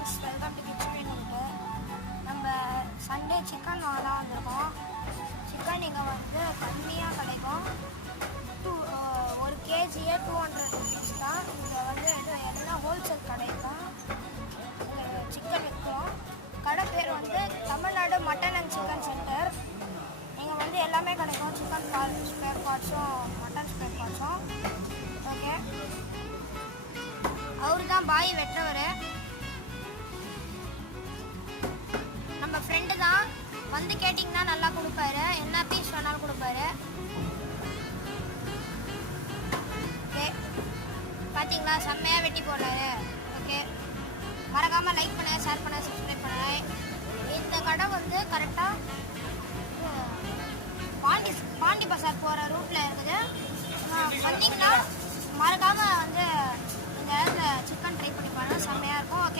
Friends, welcome to kitchen. நம்ம Sunday chicken வாங்க தான் வந்திருக்கோம். சிக்கன் இங்கே வந்து கம்மியாக கிடைக்கும். 1 kg 200 rupees தான். இங்கே வந்து எல்லாம் ஹோல்சேல் கடை தான் சிக்கன் விற்கிறோம். கடை பேர் வந்து Tamil Nadu mutton and chicken centre. இங்கே வந்து எல்லாமே கிடைக்கும். சிக்கன் ஸ்பேர் பார்ட்ஸும் மட்டன் ஸ்பேர் பார்ட்ஸும். ஓகே, அவரு தான் பாய் வெட்டவர். நம்ம ஃப்ரெண்டு தான். வந்து கேட்டிங்கன்னா நல்லா கொடுப்பாரு. என்ன பீஸ் வேணாலும் கொடுப்பாரு. ஓகே, பார்த்தீங்களா, செம்மையாக வெட்டி போடுறாரு. ஓகே, மறக்காமல் லைக் பண்ண, ஷேர் பண்ண, சப்ஸ்கிரைப் பண்ண. இந்த கடை வந்து கரெக்டாக பாண்டி பசார் போகிற ரூட்டில் இருக்குது. வந்தீங்கன்னா மறக்காமல் வந்து இந்த இடத்துல சிக்கன் ட்ரை பண்ணி பாருங்கள். செம்மையாக இருக்கும். ஓகே.